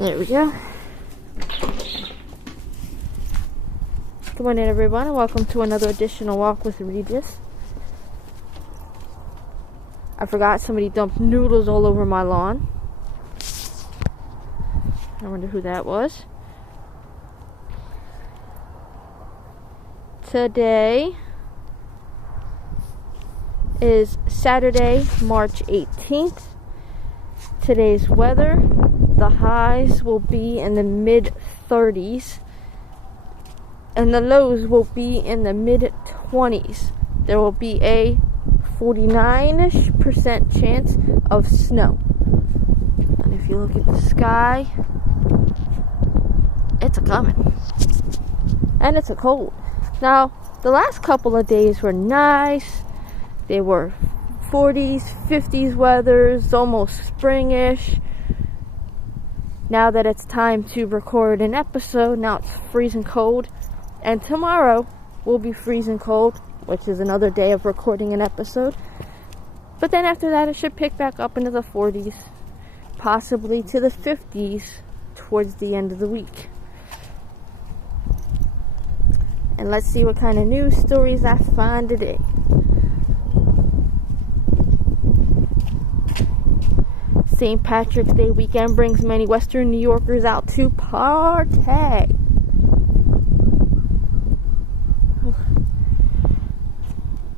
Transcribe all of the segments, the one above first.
There we go. Good morning, everyone, and welcome to another additional walk with Regis. I forgot somebody dumped noodles all over my lawn. I wonder who that was. Today is Saturday, March 18th. Today's weather, the highs will be in the mid-30s and the lows will be in the mid-20s. There will be a 49% chance of snow. And if you look at the sky, it's a coming. And it's a cold. Now, the last couple of days were nice. They were 40s, 50s weathers, almost springish. Now that it's time to record an episode, now it's freezing cold. And tomorrow will be freezing cold, which is another day of recording an episode. But then after that, it should pick back up into the 40s, possibly to the 50s towards the end of the week. And let's see what kind of news stories I find today. St. Patrick's Day weekend brings many Western New Yorkers out to party.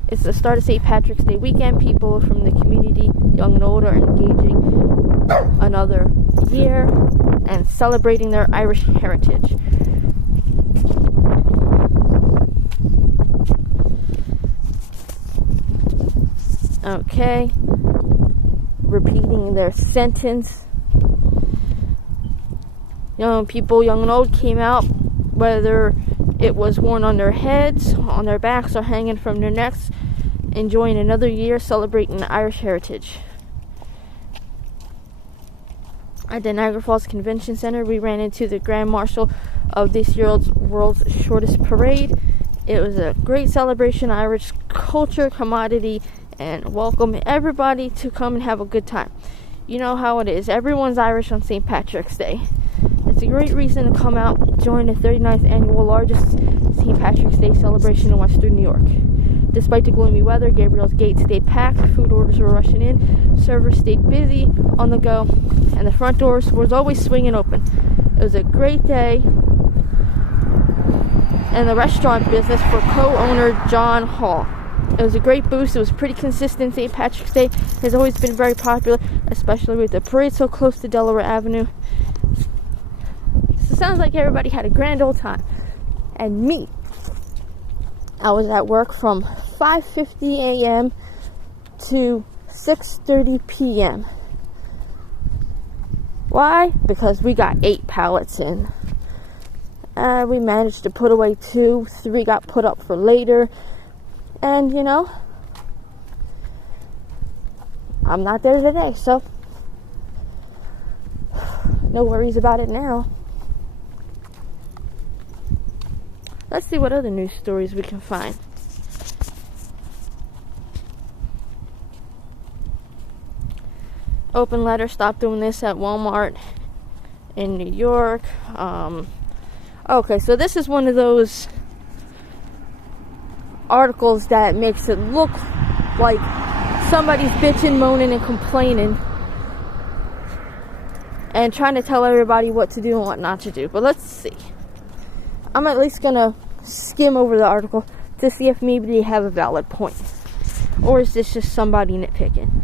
It's the start of St. Patrick's Day weekend. People from the community, young and old, are engaging another year and celebrating their Irish heritage. Okay. Repeating their sentence. Young people, young and old, came out, whether it was worn on their heads, on their backs, or hanging from their necks, enjoying another year celebrating the Irish heritage. At the Niagara Falls Convention Center, we ran into the Grand Marshal of this year's world's shortest parade. It was a great celebration of Irish culture, commodity, and welcome everybody to come and have a good time. You know how it is. Everyone's Irish on St. Patrick's Day. It's a great reason to come out, join the 39th annual largest St. Patrick's Day celebration in Western New York. Despite the gloomy weather, Gabriel's Gate stayed packed, food orders were rushing in, servers stayed busy, on the go, and the front doors was always swinging open. It was a great day in the restaurant business for co-owner John Hall. It was a great boost. It was pretty consistent. St. Patrick's Day has always been very popular, especially with the parade so close to Delaware Avenue. So it sounds like everybody had a grand old time. And me, I was at work from 5:50 a.m. to 6:30 p.m. Why? Because we got 8 pallets in. We managed to put away 2. 3 got put up for later. And, you know, I'm not there today, so no worries about it now. Let's see what other news stories we can find. Open letter, stop doing this at Walmart in New York. Okay, so this is one of those articles that makes it look like somebody's bitching, moaning, and complaining and trying to tell everybody what to do and what not to do. But let's see. I'm at least gonna skim over the article to see if maybe they have a valid point, or is this just somebody nitpicking?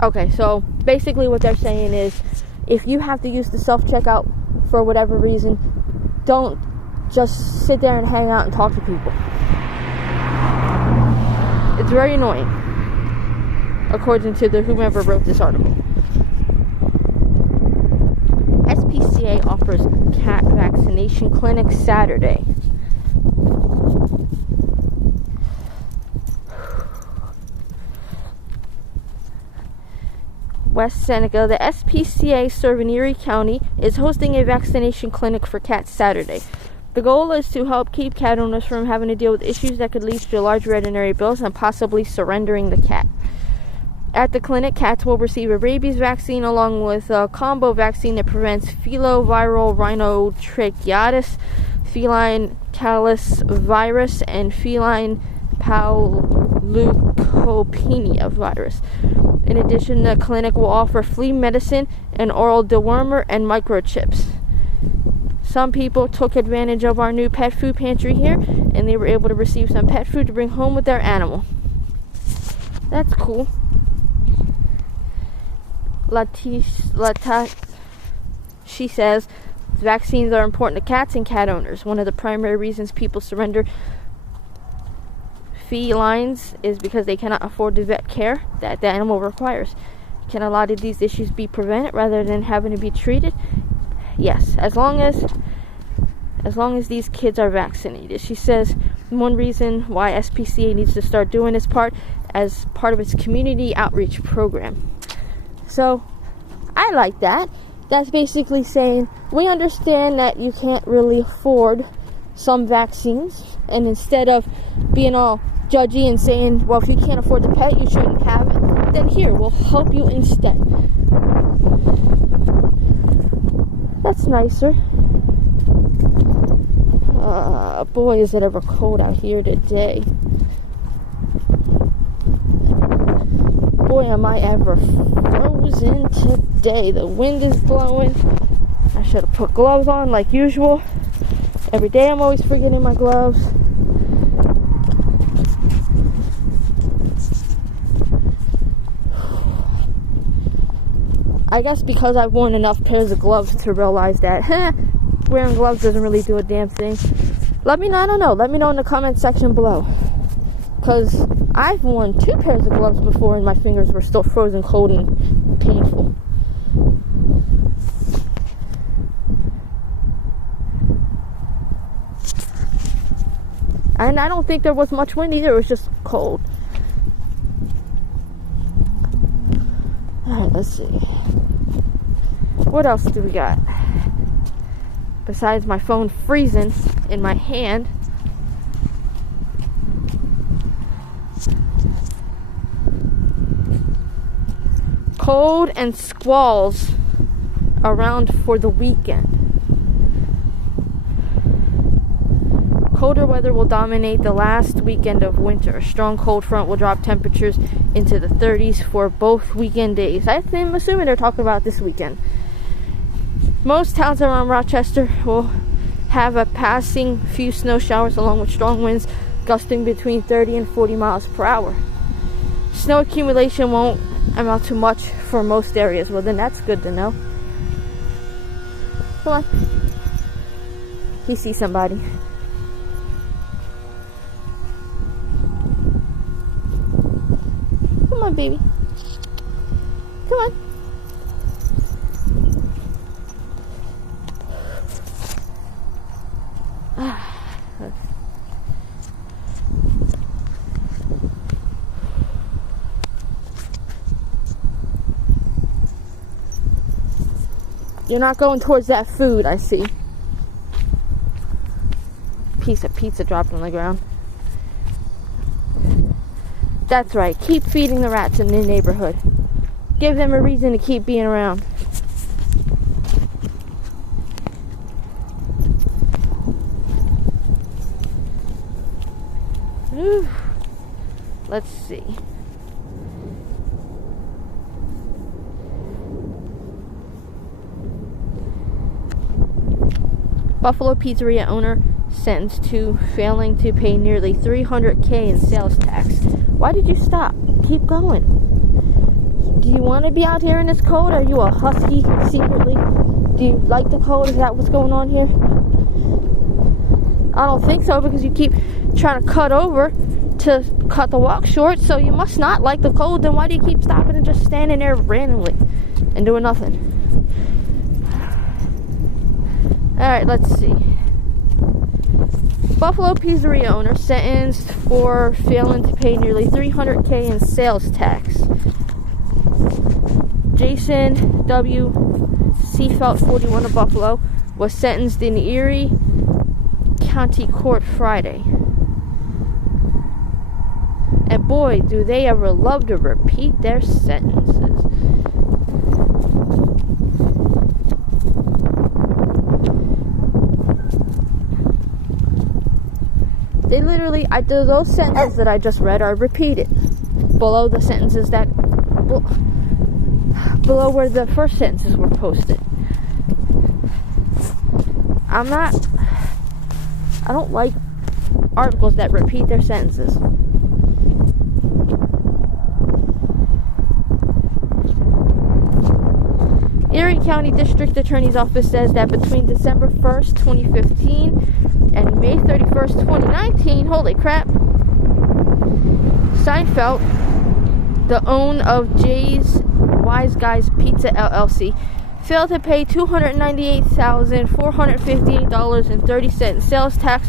Okay, so basically what they're saying is, if you have to use the self-checkout for whatever reason, don't just sit there and hang out and talk to people. It's very annoying, according to whomever wrote this article. SPCA offers cat vaccination clinic Saturday. West Seneca, the SPCA serving Erie County is hosting a vaccination clinic for cats Saturday. The goal is to help keep cat owners from having to deal with issues that could lead to large veterinary bills and possibly surrendering the cat. At the clinic, cats will receive a rabies vaccine along with a combo vaccine that prevents filoviral rhinotracheotis, feline callus virus, and feline leukopenia virus. In addition, the clinic will offer flea medicine, an oral dewormer, and microchips. Some people took advantage of our new pet food pantry here, and they were able to receive some pet food to bring home with their animal. That's cool. She says vaccines are important to cats and cat owners. One of the primary reasons people surrender felines is because they cannot afford the vet care that the animal requires. Can a lot of these issues be prevented rather than having to be treated? Yes, as long as these kids are vaccinated. She says one reason why SPCA needs to start doing this as part of its community outreach program. So, I like that. That's basically saying we understand that you can't really afford some vaccines, and instead of being all judgy and saying, well, if you can't afford the pet, you shouldn't have it, then here, we'll help you instead. That's nicer. Boy, is it ever cold out here today. Boy, am I ever frozen today. The wind is blowing. I should have put gloves on like usual. Every day I'm always forgetting my gloves. I guess because I've worn enough pairs of gloves to realize that wearing gloves doesn't really do a damn thing. Let me know, I don't know. Let me know in the comment section below. Because I've worn 2 pairs of gloves before and my fingers were still frozen cold and painful. And I don't think there was much wind either. It was just cold. Alright, let's see. What else do we got? Besides my phone freezing in my hand. Cold and squalls around for the weekend. Colder weather will dominate the last weekend of winter. A strong cold front will drop temperatures into the 30s for both weekend days. I'm assuming they're talking about this weekend. Most towns around Rochester will have a passing few snow showers along with strong winds gusting between 30 and 40 miles per hour. Snow accumulation won't amount to much for most areas. Well, then that's good to know. Come on. He sees somebody. Come on, baby. Come on. You're not going towards that food, I see. Piece of pizza dropped on the ground. That's right. Keep feeding the rats in the neighborhood. Give them a reason to keep being around. Whew. Let's see. Buffalo pizzeria owner sentenced to failing to pay nearly $300K in sales tax. Why did you stop? Keep going. Do you want to be out here in this cold? Are you a husky secretly? Do you like the cold? Is that what's going on here? I don't think so, because you keep trying to cut over to cut the walk short, so you must not like the cold. Then why do you keep stopping and just standing there randomly and doing nothing? Alright, let's see. Buffalo pizzeria owner sentenced for failing to pay nearly $300K in sales tax. Jason W. Seafelt, 41 of Buffalo, was sentenced in Erie County Court Friday. And boy, do they ever love to repeat their sentences. They literally, those sentences that I just read are repeated below the sentences that, below where the first sentences were posted. I don't like articles that repeat their sentences. Erie County District Attorney's Office says that between December 1st, 2015 and May 31st, 2019, holy crap, Seinfeld, the owner of Jay's Wise Guys Pizza LLC, failed to pay $298,458.30 sales tax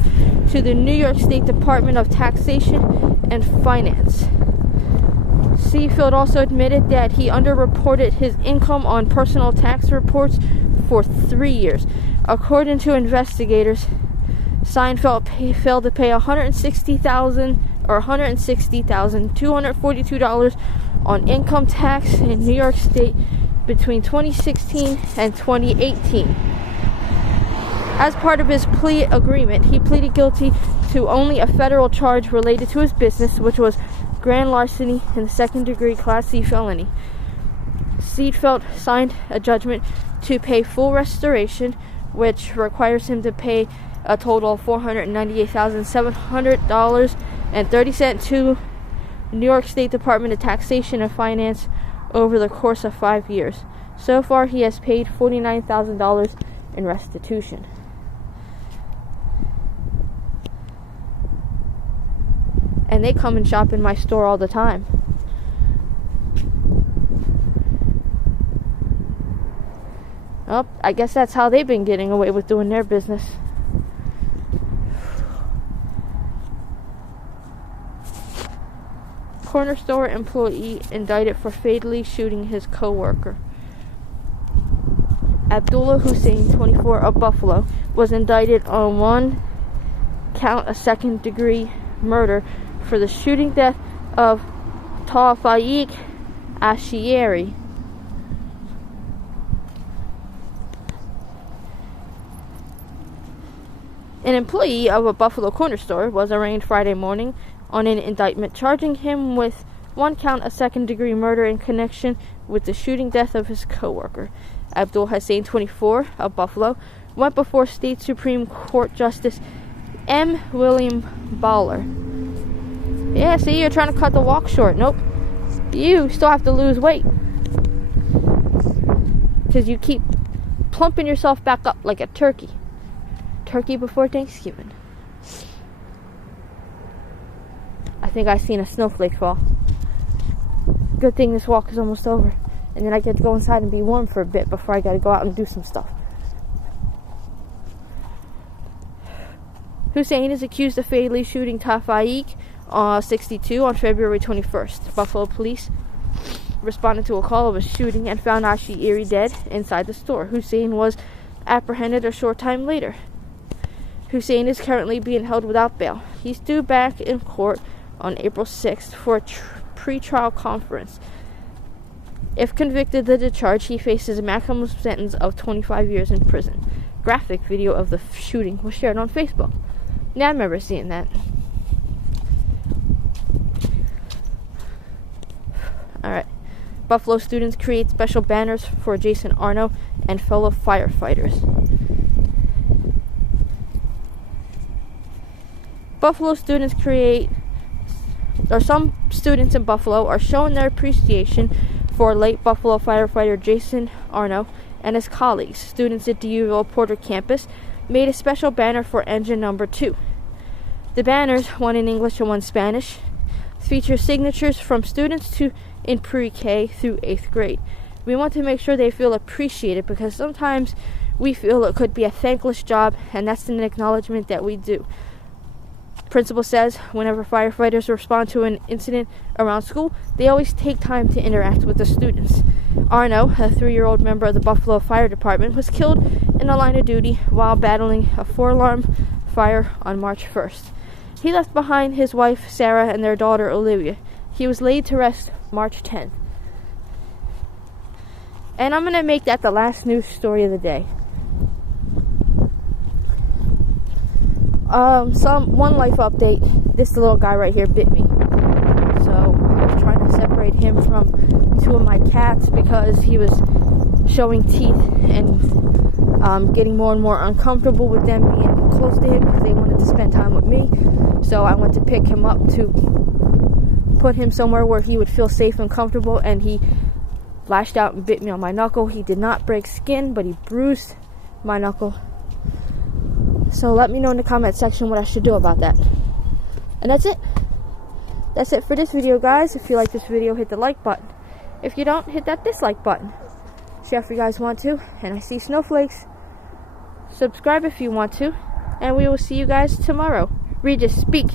to the New York State Department of Taxation and Finance. Seafield also admitted that he underreported his income on personal tax reports for 3 years. According to investigators, Seinfeld failed to pay $160,242 on income tax in New York State between 2016 and 2018. As part of his plea agreement, he pleaded guilty to only a federal charge related to his business, which was grand larceny in the second-degree Class C felony. Seidfeld signed a judgment to pay full restoration, which requires him to pay a total of $498,700.30 to New York State Department of Taxation and Finance over the course of 5 years. So far, he has paid $49,000 in restitution. And they come and shop in my store all the time. Well, I guess that's how they've been getting away with doing their business. Corner store employee indicted for fatally shooting his co-worker. Abdullah Hussein, 24, of Buffalo, was indicted on one count of second-degree murder for the shooting death of Tawfiq Ashieri. An employee of a Buffalo corner store was arraigned Friday morning on an indictment charging him with one count of second-degree murder in connection with the shooting death of his co-worker. Abdul Hussein, 24, of Buffalo, went before State Supreme Court Justice M. William Bowler. Yeah, see, you're trying to cut the walk short. Nope. You still have to lose weight. Because you keep plumping yourself back up like a turkey. Turkey before Thanksgiving. I think I've seen a snowflake fall. Good thing this walk is almost over. And then I get to go inside and be warm for a bit before I gotta go out and do some stuff. Hussein is accused of fatally shooting Tawfiq, 62, on February 21st. Buffalo police responded to a call of a shooting and found Ashieri dead inside the store. Hussein was apprehended a short time later. Hussein is currently being held without bail. He's due back in court on April 6th for a pre-trial conference. If convicted of the charge, he faces a maximum sentence of 25 years in prison. Graphic video of the shooting was shared on Facebook. Yeah, I remember seeing that. Alright. Buffalo students create special banners for Jason Arno and fellow firefighters. Some students in Buffalo are showing their appreciation for late Buffalo firefighter Jason Arno and his colleagues. Students at the UVille Porter campus made a special banner for engine number 2. The banners, one in English and one Spanish, feature signatures from students in pre-K through 8th grade. We want to make sure they feel appreciated because sometimes we feel it could be a thankless job, and that's an acknowledgement that we do. Principal says whenever firefighters respond to an incident around school, they always take time to interact with the students. Arno, a 3-year-old member of the Buffalo Fire Department, was killed in the line of duty while battling a 4-alarm fire on March 1st. He left behind his wife, Sarah, and their daughter, Olivia. He was laid to rest March 10th. And I'm going to make that the last news story of the day. One life update. This little guy right here bit me. So I was trying to separate him from 2 of my cats because he was showing teeth and getting more and more uncomfortable with them being close to him because they wanted to spend time with me. So I went to pick him up to put him somewhere where he would feel safe and comfortable, and he lashed out and bit me on my knuckle. He did not break skin, but he bruised my knuckle. So let me know in the comment section what I should do about that. And that's it. That's it for this video, guys. If you like this video, hit the like button. If you don't, hit that dislike button. Share if you guys want to. And I see snowflakes. Subscribe if you want to. And we will see you guys tomorrow. Regis, speak.